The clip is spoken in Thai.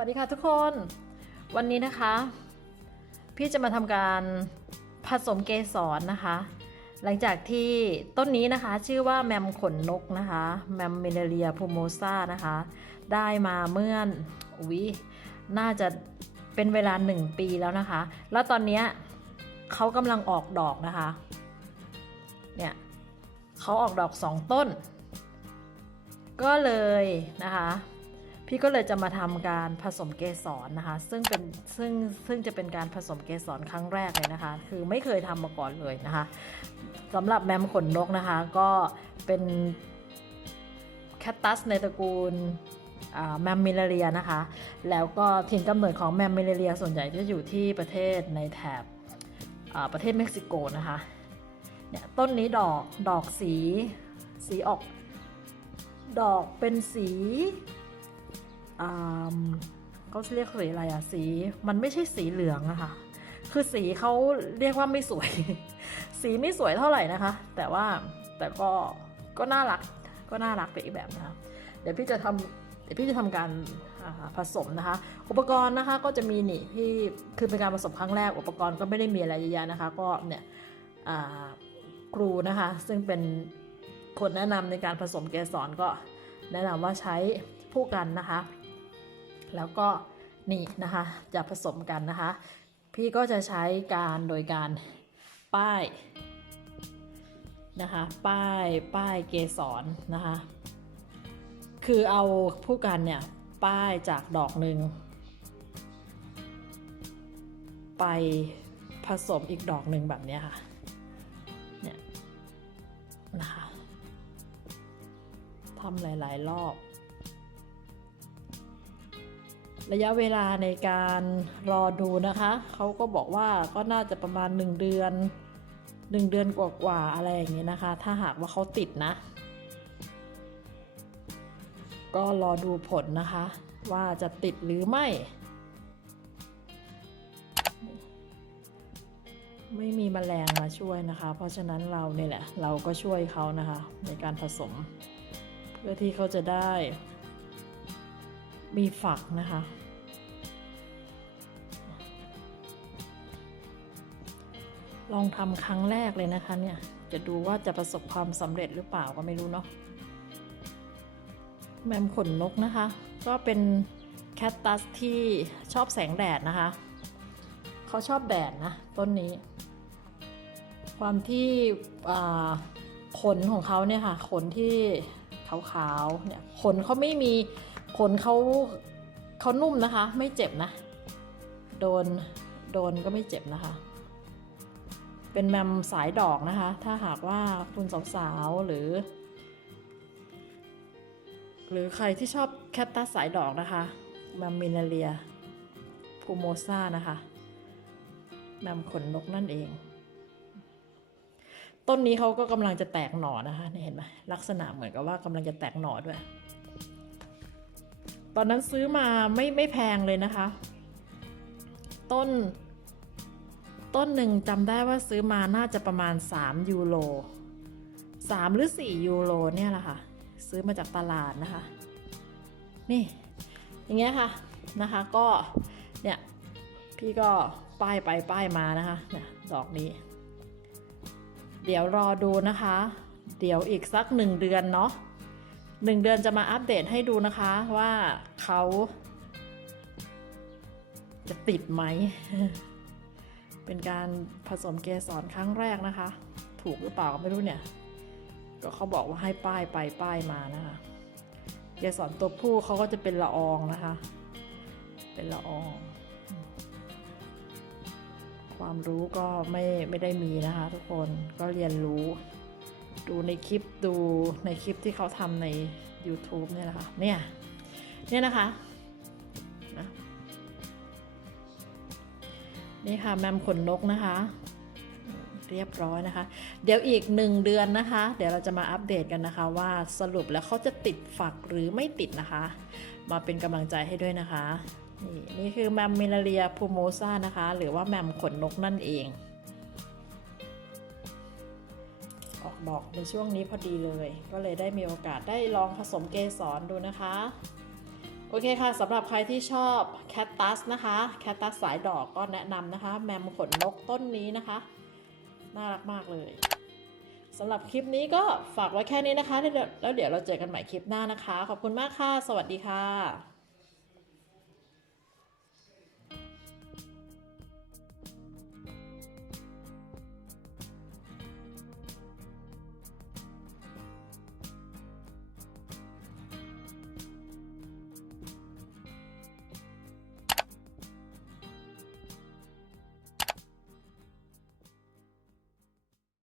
วัสดีค่ะทุกคน วันนี้นะคะ พี่จะมาทำการผสมเกสรนะคะ หลังจากที่ต้นนี้นะคะ ชื่อว่าแมมขนนกนะคะ แมมเมเนเรียพูโมซานะคะ ได้มาเมื่ออุ๊ยน่าจะเป็นเวลา 1 ปีแล้วนะคะ แล้วตอนนี้เขากำลังออกดอกนะคะ เนี่ยเขาออกดอก 2 ต้น ก็เลยนะคะ พี่ก็เลยจะมาทำการผสมเกสรนะคะ ซึ่งเป็นซึ่งซึ่งจะเป็นการผสมเกสรครั้งแรกเลยนะคะ คือไม่เคยทำมาก่อนเลยนะคะสำหรับแมมขนนกนะคะ ก็เป็นแคตตัสในตระกูลแมมมิลเรียนะคะ แล้วก็ถิ่นกำเนิดของแมมมิลเรียส่วนใหญ่จะอยู่ที่ประเทศในแถบประเทศเม็กซิโกนะคะเนี่ยต้นนี้ดอกดอกสีสีออก ดอกเป็นสี เขาเรียกสีอะไรอะสี มันไม่ใช่สีเหลืองอะค่ะ คือสีเขาเรียกว่าไม่สวย สีไม่สวยเท่าไหร่นะคะ แต่ว่าแต่ก็ก็น่ารักก็น่ารักไปอีกแบบนะคะเดี๋ยวพี่จะทำเดี๋ยวพี่จะทำการผสมนะคะ อุปกรณ์นะคะก็จะมีนี่พี่คือเป็นการผสมครั้งแรก อุปกรณ์ก็ไม่ได้มีอะไรเยอะแยะนะคะ ก็เนี่ยอ่ากรูนะคะ ซึ่งเป็นคนแนะนำในการผสมเกสรก็แนะนำว่าใช้ผู้กันนะคะ แล้วก็นี่นะคะจะผสมกันนะคะ พี่ก็จะใช้การโดยการป้ายนะคะ ป้ายป้ายเกสรนะคะ คือเอาผู้กันเนี่ยป้ายจากดอกหนึ่งไปผสมอีกดอกหนึ่งแบบนี้ค่ะเนี่ยนะคะทำหลาย ๆ รอบ ระยะเวลาในการรอดูนะคะเขาก็บอกว่าก็น่าจะประมาณ 1 เดือน 1 เดือนกว่าๆอะไรอย่างเงี้ยนะคะ ถ้าหากว่าเขาติดนะ ก็รอดูผลนะคะ ว่าจะติดหรือไม่ ไม่มีแมลงมาช่วยนะคะ เพราะฉะนั้นเราเนี่ยแหละ เราก็ช่วยเขานะคะ ในการผสม เพื่อที่เขาจะได้ มีฝักนะคะ ลองทำครั้งแรกเลยนะคะเนี่ยจะดูว่าจะประสบความสำเร็จหรือเปล่าก็ไม่รู้เนาะแมมขนนกนะคะ ก็เป็นแคตตัสที่ชอบแสงแดดนะคะ เขาชอบแดดนะ ต้นนี้ ความที่ขนของเขาเนี่ยค่ะ ขนที่ขาวๆเนี่ยขนเขาไม่มี ขนเขาเขานุ่มนะคะ ไม่เจ็บนะ โดนโดนก็ไม่เจ็บนะคะ เป็นแมมสายดอกนะคะ ถ้าหากว่าคุณสาวๆหรือ หรือใครที่ชอบแคตตัสสายดอกนะคะแมมมินาเลียพูโมซานะคะแมมขนนกนั่นเอง ต้นนี้เขาก็กำลังจะแตกหน่อนะคะเห็นไหมลักษณะเหมือนกับว่ากำลังจะแตกหน่อด้วย ตอนนั้นซื้อมาไม่ไม่แพงเลยนะคะ ต้น ต้นหนึ่งจำได้ว่าซื้อมาน่าจะประมาณ 3 ยูโร3 หรือ 4 ยูโรเนี่ยแหละค่ะ ซื้อมาจากตลาดนะคะ นี่ อย่างเงี้ยค่ะนะคะก็เนี่ยพี่ก็ป้ายไปป้ายมานะคะเนี่ยดอกนี้ เดี๋ยวรอดูนะคะ เดี๋ยวอีกสักหนึ่งเดือนเนาะ หนึ่งเดือนจะมาอัปเดตให้ดูนะคะว่าเขา จะติดไหม เป็นการผสมเกสรครั้งแรกนะคะ ถูกหรือเปล่าก็ไม่รู้เนี่ย ก็เขาบอกว่าให้ป้ายไปป้ายมานะคะ เกสรตัวผู้เขาก็จะเป็นละอองนะคะ เป็นละออง ความรู้ก็ไม่ไม่ได้มีนะคะ ทุกคนก็เรียนรู้ ดูในคลิปดูในคลิปที่เขาทำใน YouTube เนี่ยแหละค่ะเนี่ยเนี่ยนะคะนะนี่ค่ะแมมขนนกนะคะ เรียบร้อยนะคะ เดี๋ยวอีกหนึ่งเดือนนะคะ เดี๋ยวเราจะมาอัปเดตกันนะคะ ว่าสรุปแล้วเขาจะติดฝักหรือไม่ติดนะคะ มาเป็นกำลังใจให้ด้วยนะคะ นี่นี่คือแมมมินาเรียพูโมซานะคะ หรือว่าแมมขนนกนั่นเอง ออกในช่วงนี้พอดีเลย ก็เลยได้มีโอกาสได้ลองผสมเกสรดูนะคะ โอเคค่ะสำหรับใครที่ชอบแคตตัสนะคะแคตตัสสายดอกก็แนะนำนะคะ แมมขนนกต้นนี้นะคะ น่ารักมากเลยสำหรับคลิปนี้ก็ฝากไว้แค่นี้นะคะ แล้วเดี๋ยวเราเจอกันใหม่คลิปหน้านะคะ ขอบคุณมากค่ะ สวัสดีค่ะ